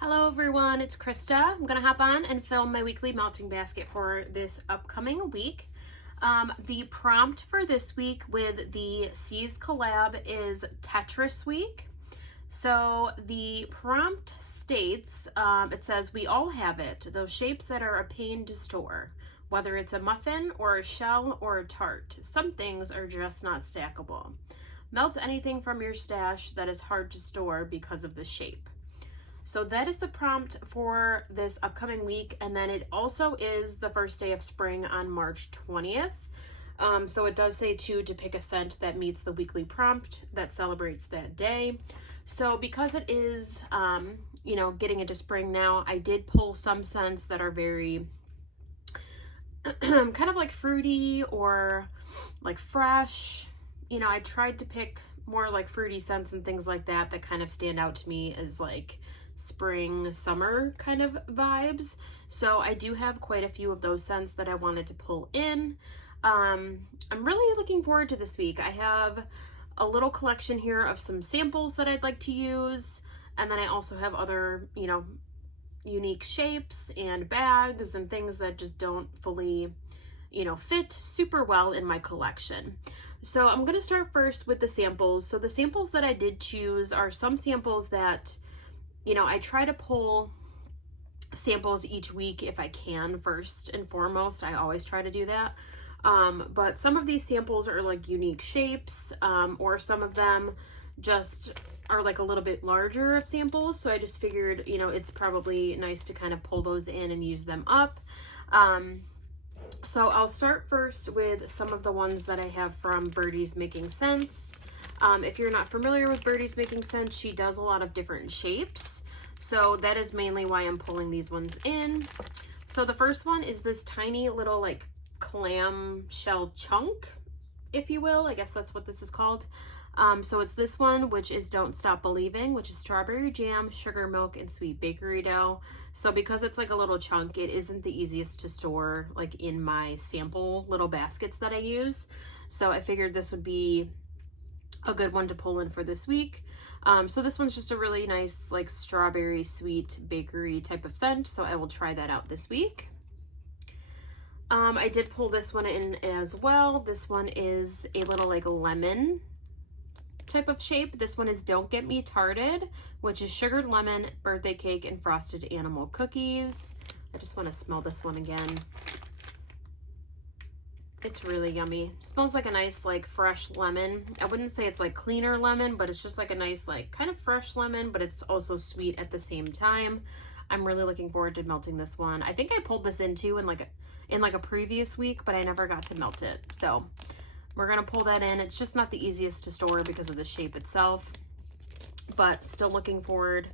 Hello everyone, it's Krista. I'm gonna hop on and film my weekly melting basket for this upcoming week. The prompt for this week with the C's collab is Tetris week. So the prompt states, it says, we all have it, those shapes that are a pain to store. Whether it's a muffin or a shell or a tart, some things are just not stackable. Melt anything from your stash that is hard to store because of the shape. So that is the prompt for this upcoming week, and then it also is the first day of spring on March 20th. So it does say too to pick a scent that meets the weekly prompt that celebrates that day. So because it is, getting into spring now, I did pull some scents that are very kind of like fruity or like fresh. I tried to pick more like fruity scents and things like that that kind of stand out to me as like spring, summer kind of vibes. So I do have quite a few of those scents that I wanted to pull in. I'm really looking forward to this week. I have a little collection here of some samples that I'd like to use. And then I also have other, unique shapes and bags and things that just don't fully, fit super well in my collection. So I'm going to start first with the samples. So the samples that I did choose are some samples that, I try to pull samples each week if I can, first and foremost. I always try to do that. But some of these samples are like unique shapes, or some of them just are like a little bit larger of samples. So I just figured, it's probably nice to kind of pull those in and use them up. So I'll start first with some of the ones that I have from Birdies Making Sense. If you're not familiar with Birdies Making Sense, she does a lot of different shapes. So that is mainly why I'm pulling these ones in. So the first one is this tiny little like clam shell chunk, if you will. I guess that's what this is called. So it's this one, which is Don't Stop Believing, which is strawberry jam, sugar milk, and sweet bakery dough. So because it's like a little chunk, it isn't the easiest to store like in my sample little baskets that I use. So I figured this would be a good one to pull in for this week. So this one's just a really nice like strawberry sweet bakery type of scent. So I will try that out this week. I did pull this one in as well. This one is a little like lemon type of shape. This one is Don't Get Me Tarted, which is sugared lemon, birthday cake, and frosted animal cookies. I just want to smell this one again. It's really yummy. Smells like a nice like fresh lemon. I wouldn't say it's like cleaner lemon, but it's just like a nice like kind of fresh lemon, but it's also sweet at the same time. I'm really looking forward to melting this one. I think I pulled this in too in like a previous week, but I never got to melt it. So we're gonna pull that in. It's just not the easiest to store because of the shape itself, but still looking forward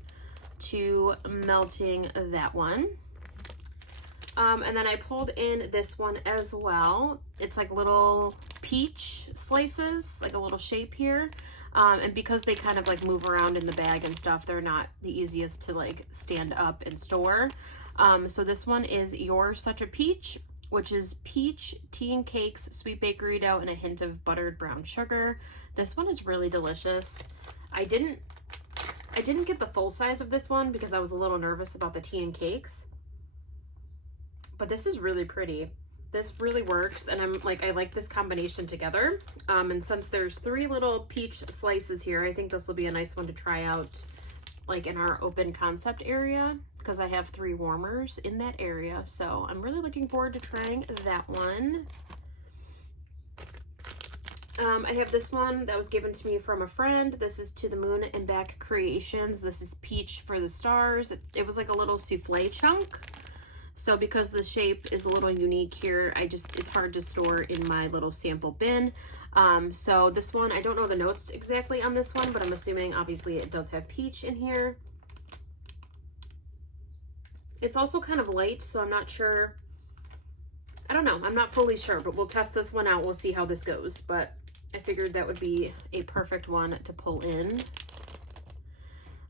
to melting that one. And then I pulled in this one as well. It's like little peach slices, like a little shape here. And because they kind of like move around in the bag and stuff, they're not the easiest to like stand up and store. So this one is You're Such a Peach, which is peach, tea and cakes, sweet bakery dough, and a hint of buttered brown sugar. This one is really delicious. I didn't get the full size of this one because I was a little nervous about the tea and cakes. But this is really pretty. This really works, and I like this combination together. And since there's 3 little peach slices here, I think this will be a nice one to try out like in our open concept area, because I have 3 warmers in that area. So I'm really looking forward to trying that one. I have this one that was given to me from a friend. This is To the Moon and Back Creations. This is Peach for the Stars. It was like a little souffle chunk. So because the shape is a little unique here, it's hard to store in my little sample bin. So this one, I don't know the notes exactly on this one, but I'm assuming obviously it does have peach in here. It's also kind of light, so I'm not sure. I don't know. I'm not fully sure, but we'll test this one out. We'll see how this goes. But I figured that would be a perfect one to pull in.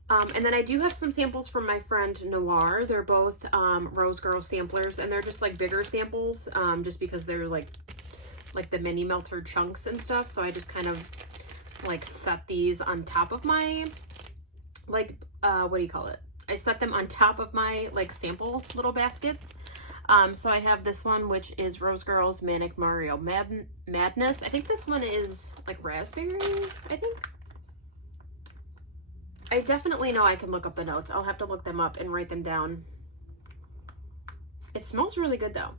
And then I do have some samples from my friend Noir. They're both Rose Girl samplers, and they're just like bigger samples, just because they're like the mini melter chunks and stuff. So I just kind of like set these on top of my like what do you call it? I set them on top of my like sample little baskets. So I have this one, which is Rose Girls Manic Mario Madness. I think this one is like raspberry, I think. I definitely know I can look up the notes. I'll have to look them up and write them down. It smells really good though.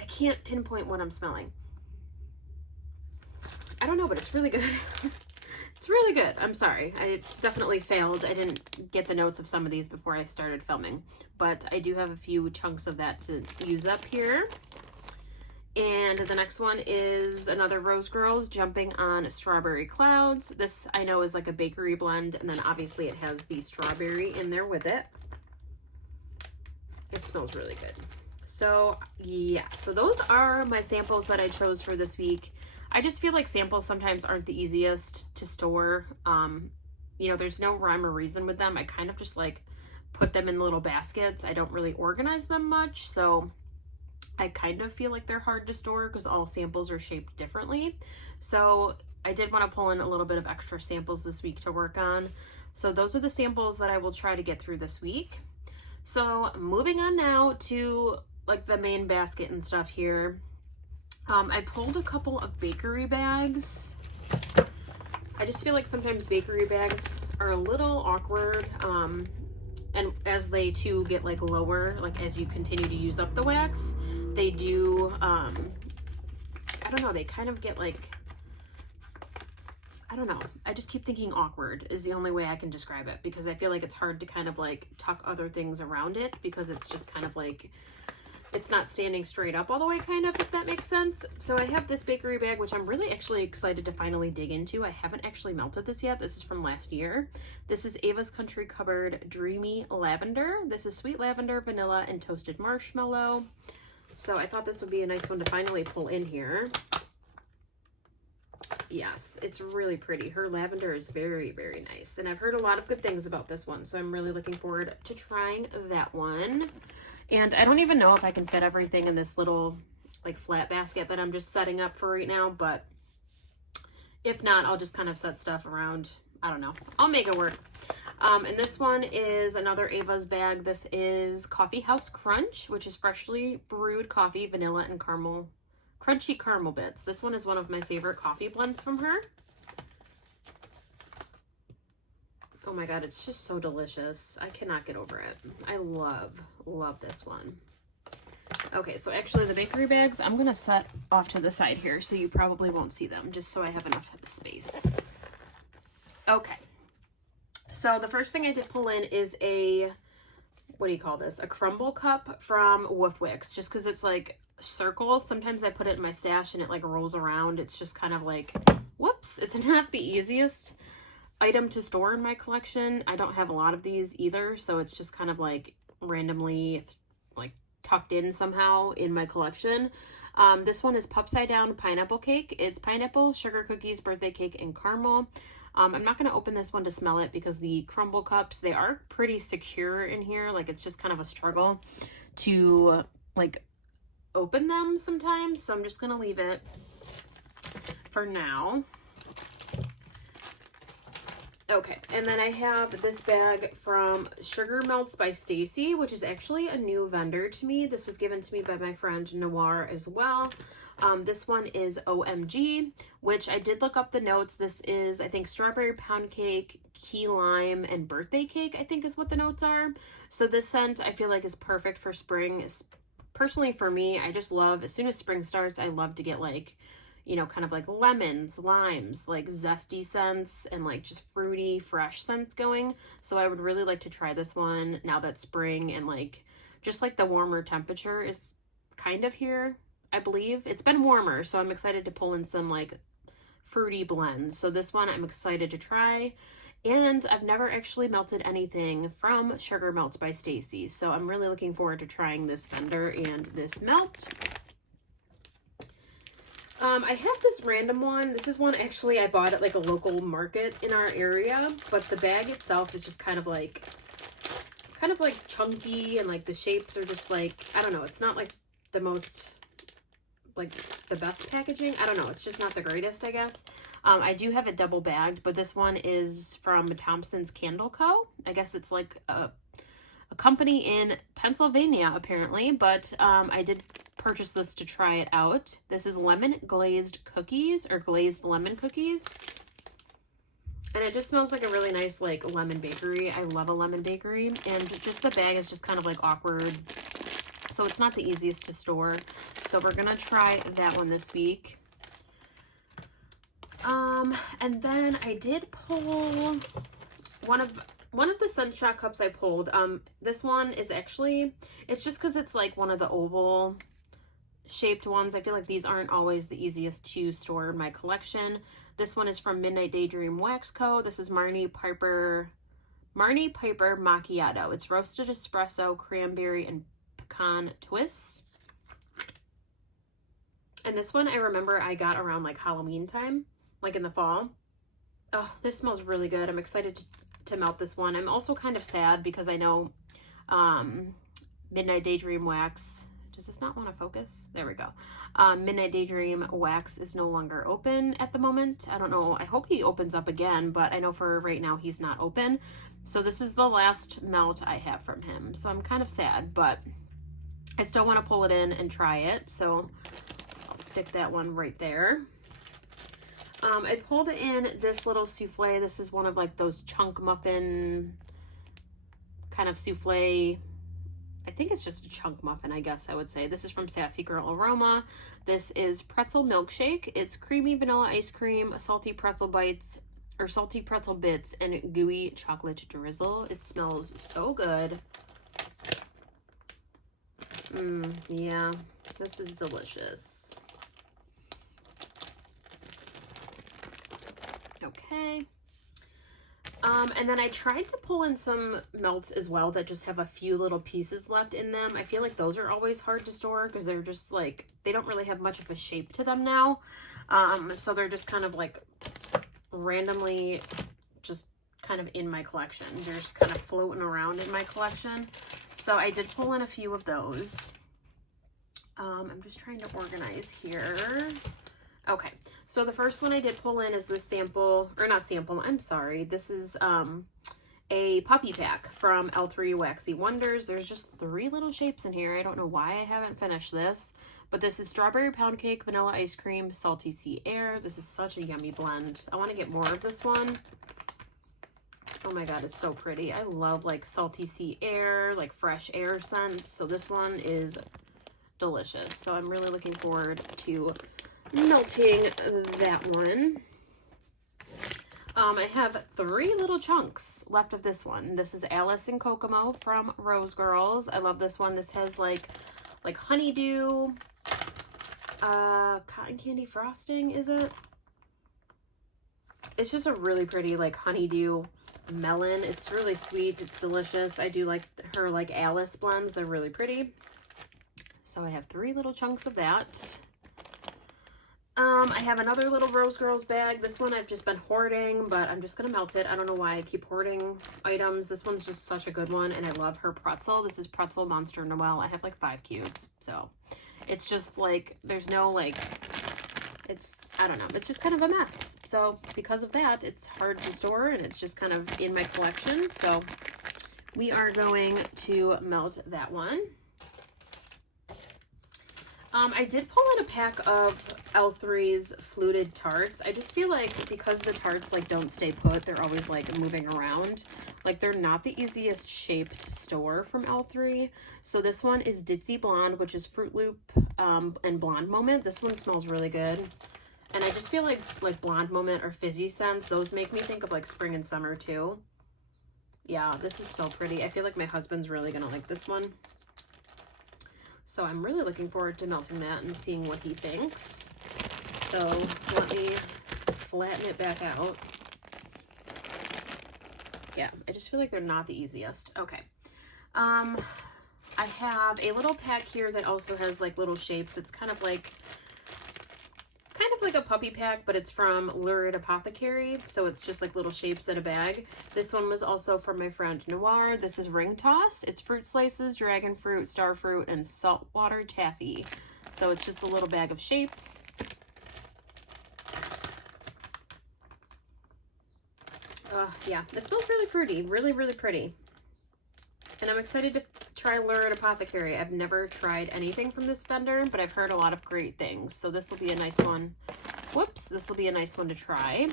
I can't pinpoint what I'm smelling. I don't know, but it's really good. It's really good. I'm sorry. I definitely failed. I didn't get the notes of some of these before I started filming, but I do have a few chunks of that to use up here. And the next one is another Rose Girls Jumping on Strawberry Clouds. This I know is like a bakery blend, and then obviously it has the strawberry in there with it. It smells really good. So yeah, so those are my samples that I chose for this week. I just feel like samples sometimes aren't the easiest to store. You know, there's no rhyme or reason with them. I kind of just like put them in little baskets. I don't really organize them much, so I kind of feel like they're hard to store because all samples are shaped differently. So I did want to pull in a little bit of extra samples this week to work on. So those are the samples that I will try to get through this week. So moving on now to like the main basket and stuff here. I pulled a couple of bakery bags. I just feel like sometimes bakery bags are a little awkward. And as they too get like lower, like as you continue to use up the wax, they do, I don't know, they kind of get like, I don't know. I just keep thinking awkward is the only way I can describe it, because I feel like it's hard to kind of like tuck other things around it because it's just kind of like, it's not standing straight up all the way, kind of, if that makes sense. So I have this bakery bag, which I'm really actually excited to finally dig into. I haven't actually melted this yet. This is from last year. This is Ava's Country Cupboard Dreamy Lavender. This is sweet lavender, vanilla, and toasted marshmallow. So I thought this would be a nice one to finally pull in here. Yes, it's really pretty. Her lavender is very, very nice. And I've heard a lot of good things about this one, so I'm really looking forward to trying that one. And I don't even know if I can fit everything in this little like flat basket that I'm just setting up for right now, but if not, I'll just kind of set stuff around. I don't know. I'll make it work. And this one is another Ava's bag. This is Coffee House Crunch, which is freshly brewed coffee, vanilla, and caramel, crunchy caramel bits. This one is one of my favorite coffee blends from her. Oh my god, it's just so delicious. I cannot get over it. I love this one. Okay, so actually the bakery bags, I'm going to set off to the side here so you probably won't see them, just so I have enough space. Okay, so the first thing I did pull in is a, what do you call this? A crumble cup from Wicks, just because it's like circle. Sometimes I put it in my stash and it like rolls around. It's just kind of like, whoops, it's not the easiest item to store in my collection. I don't have a lot of these either, so it's just kind of like randomly like tucked in somehow in my collection. This one is Upside Down Pineapple Cake. It's pineapple, sugar cookies, birthday cake, and caramel. I'm not going to open this one to smell it because the crumble cups, they are pretty secure in here. Like it's just kind of a struggle to like open them sometimes, so I'm just going to leave it for now. Okay, and then I have this bag from Sugar Melts by Stacy, which is actually a new vendor to me. This was given to me by my friend Noir as well. This one is OMG, which I did look up the notes. This is, I think, strawberry pound cake, key lime, and birthday cake, I think is what the notes are. So this scent I feel like is perfect for spring. Personally for me, I just love, as soon as spring starts, I love to get like, you know, kind of like lemons, limes, like zesty scents and like just fruity, fresh scents going. So I would really like to try this one now that spring and like just like the warmer temperature is kind of here, I believe. It's been warmer, so I'm excited to pull in some like fruity blends. So this one I'm excited to try. And I've never actually melted anything from Sugar Melts by Stacy. So I'm really looking forward to trying this vendor and this melt. I have this random one. This is one actually I bought at like a local market in our area, but the bag itself is just kind of like chunky, and like the shapes are just like, I don't know, it's not like the most, like the best packaging. I don't know, it's just not the greatest, I guess. I do have it double bagged, but this one is from Thompson's Candle Co. I guess it's like a company in Pennsylvania, apparently. But I did purchase this to try it out. This is lemon glazed cookies, or glazed lemon cookies. And it just smells like a really nice, like, lemon bakery. I love a lemon bakery. And just the bag is just kind of, like, awkward. So it's not the easiest to store. So we're going to try that one this week. And then I did pull one of the Sunshot cups I pulled. This one is actually, it's just because it's, like, one of the oval shaped ones. I feel like these aren't always the easiest to store in my collection. This one is from Midnight Daydream Wax Co. This is Marnie Piper Macchiato. It's roasted espresso, cranberry, and pecan twists. And this one I remember I got around like Halloween time, like in the fall. Oh, this smells really good. I'm excited to melt this one. I'm also kind of sad because I know Midnight Daydream Wax, does this not want to focus? There we go. Midnight Daydream Wax is no longer open at the moment. I don't know. I hope he opens up again, but I know for right now he's not open. So this is the last melt I have from him. So I'm kind of sad, but I still want to pull it in and try it. So I'll stick that one right there. I pulled in this little souffle. This is one of like those chunk muffin kind of souffle. I think it's just a chunk muffin, I guess I would say. This is from Sassy Girl Aroma. This is Pretzel Milkshake. It's creamy vanilla ice cream, salty pretzel bites, or salty pretzel bits, and gooey chocolate drizzle. It smells so good. Yeah, this is delicious. Okay. And then I tried to pull in some melts as well that just have a few little pieces left in them. I feel like those are always hard to store because they're just like, they don't really have much of a shape to them now. So they're just kind of like randomly just kind of in my collection. They're just kind of floating around in my collection. So I did pull in a few of those. I'm just trying to organize here. Okay, so the first one I did pull in is this sample, or not sample, I'm sorry. This is a puppy pack from L3 Waxy Wonders. There's just 3 little shapes in here. I don't know why I haven't finished this, but this is strawberry pound cake, vanilla ice cream, salty sea air. This is such a yummy blend. I want to get more of this one. Oh my god, it's so pretty. I love like salty sea air, like fresh air scents. So this one is delicious. So I'm really looking forward to melting that one. I have 3 little chunks left of this one. This is Alice and Kokomo from Rose Girls. I love this one. This has like honeydew, cotton candy frosting, is it? It's just a really pretty like honeydew melon. It's really sweet. It's delicious. I do like her like Alice blends. They're really pretty. So I have 3 little chunks of that. I have another little Rose Girls bag. This one I've just been hoarding, but I'm just going to melt it. I don't know why I keep hoarding items. This one's just such a good one, and I love her pretzel. This is Pretzel Monster Noel. I have like 5 cubes, so it's just like, there's no like, I don't know. It's just kind of a mess. So because of that, it's hard to store, and it's just kind of in my collection. So we are going to melt that one. I did pull in a pack of L3's fluted tarts. I just feel like because the tarts like don't stay put, they're always like moving around. Like they're not the easiest shape to store from L3. So this one is Ditzy Blonde, which is Fruit Loop and Blonde Moment. This one smells really good. And I just feel like Blonde Moment or Fizzy scents, those make me think of like spring and summer too. Yeah, this is so pretty. I feel like my husband's really gonna like this one. So I'm really looking forward to melting that and seeing what he thinks. So let me flatten it back out. Yeah, I just feel like they're not the easiest. Okay. I have a little pack here that also has like little shapes. It's kind of like a puppy pack, but it's from Lurid Apothecary. So it's just like little shapes in a bag. This one was also from my friend Noir. This is Ring Toss. It's fruit slices, dragon fruit, star fruit, and saltwater taffy. So it's just a little bag of shapes. Yeah, it smells really fruity, really, really pretty. And I'm excited to try Lurid Apothecary. I've never tried anything from this vendor, but I've heard a lot of great things. So this will be a nice one. Whoops, this will be a nice one to try.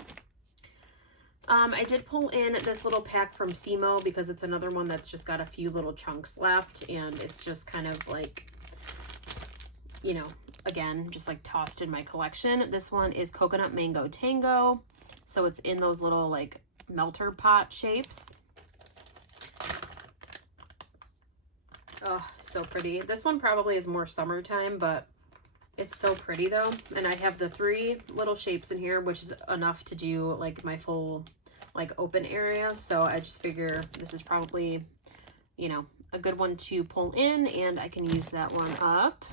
I did pull in this little pack from Simo because it's another one that's just got a few little chunks left, and it's just kind of like, you know, again, just like tossed in my collection. This one is Coconut Mango Tango. So it's in those little like melter pot shapes. Oh, so pretty. This one probably is more summertime, but it's so pretty though. And I have the 3 little shapes in here, which is enough to do like my full like open area. So I just figure this is probably, you know, a good one to pull in, and I can use that one up.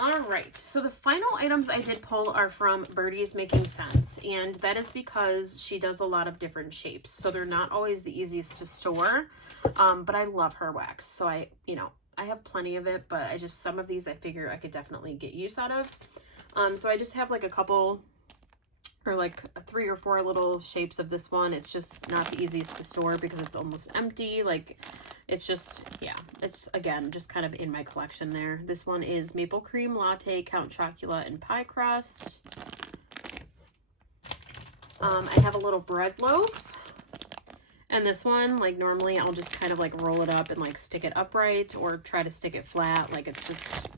All right, so the final items I did pull are from Birdies Making Sense, and that is because she does a lot of different shapes, so they're not always the easiest to store, but I love her wax, so I have plenty of it, but some of these I figure I could definitely get use out of. So I just have like a couple, or like 3 or 4 little shapes of this one. It's just not the easiest to store because it's almost empty. Like, it's just, yeah, it's again just kind of in my collection there. This one is Maple Cream Latte, Count Chocula, and Pie Crust. I have a little bread loaf. And this one, like normally I'll just kind of like roll it up and like stick it upright or try to stick it flat. Like it's just,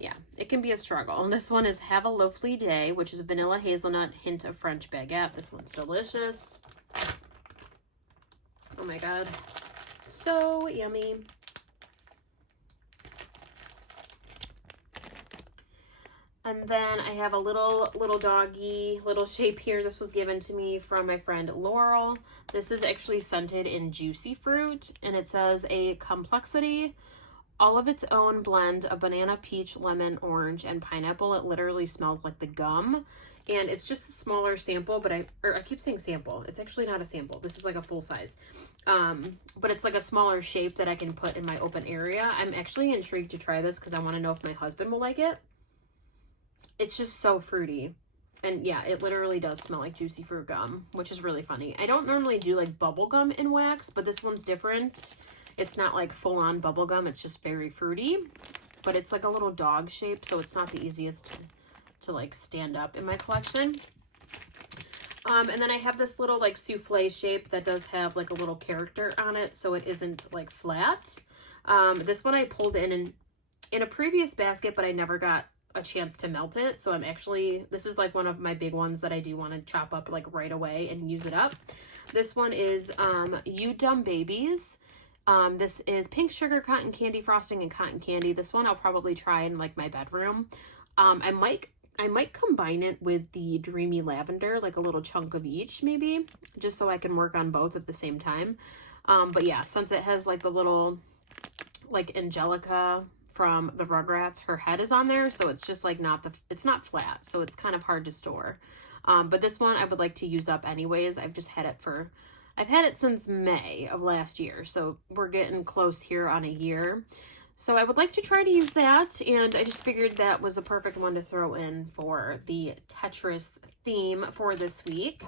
yeah, it can be a struggle. And this one is Have a Loafly Day, which is vanilla hazelnut, hint of French baguette. This one's delicious. Oh my God. So yummy. And then I have a little doggy little shape here. This was given to me from my friend Laurel. This is actually scented in juicy fruit, and it says a complexity, all of its own blend of banana, peach, lemon, orange, and pineapple. It literally smells like the gum, and it's just a smaller sample, but I keep saying sample. It's actually not a sample. This is like a full size, but it's like a smaller shape that I can put in my open area. I'm actually intrigued to try this because I want to know if my husband will like it. It's just so fruity. And yeah, it literally does smell like juicy fruit gum, which is really funny. I don't normally do like bubble gum in wax, but this one's different. It's not like full on bubble gum. It's just very fruity, but it's like a little dog shape. So it's not the easiest to like stand up in my collection. And then I have this little like souffle shape that does have like a little character on it. So it isn't like flat. This one I pulled in a previous basket, but I never got a chance to melt it. So this is like one of my big ones that I do want to chop up like right away and use it up. This one is You Dumb Babies. This is pink sugar, cotton candy frosting, and cotton candy. This one I'll probably try in like my bedroom. I might combine it with the Dreamy Lavender, like a little chunk of each maybe, just so I can work on both at the same time. But yeah, since it has like the little like Angelica from the Rugrats, her head is on there, so it's just like it's not flat, so it's kind of hard to store. But this one I would like to use up anyways. I've had it since May of last year, so we're getting close here on a year. So I would like to try to use that, and I just figured that was a perfect one to throw in for the Tetris theme for this week.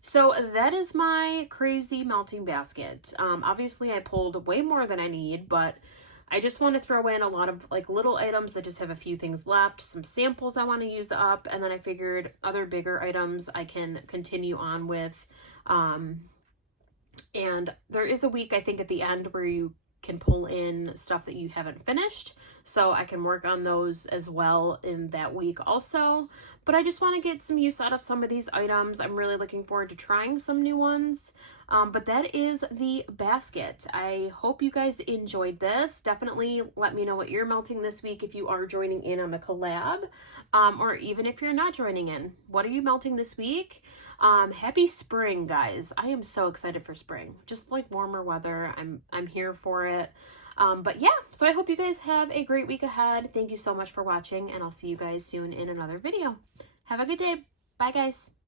So that is my crazy melting basket. Obviously I pulled way more than I need, but I just want to throw in a lot of like little items that just have a few things left, some samples I want to use up, and then I figured other bigger items I can continue on with. And there is a week, I think, at the end where you can pull in stuff that you haven't finished, so I can work on those as well in that week also. But I just want to get some use out of some of these items. I'm really looking forward to trying some new ones. But that is the basket. I hope you guys enjoyed this. Definitely let me know what you're melting this week if you are joining in on the collab, or even if you're not joining in. What are you melting this week? Happy spring, guys. I am so excited for spring. Just like warmer weather. I'm here for it. But yeah, so I hope you guys have a great week ahead. Thank you so much for watching, and I'll see you guys soon in another video. Have a good day. Bye, guys.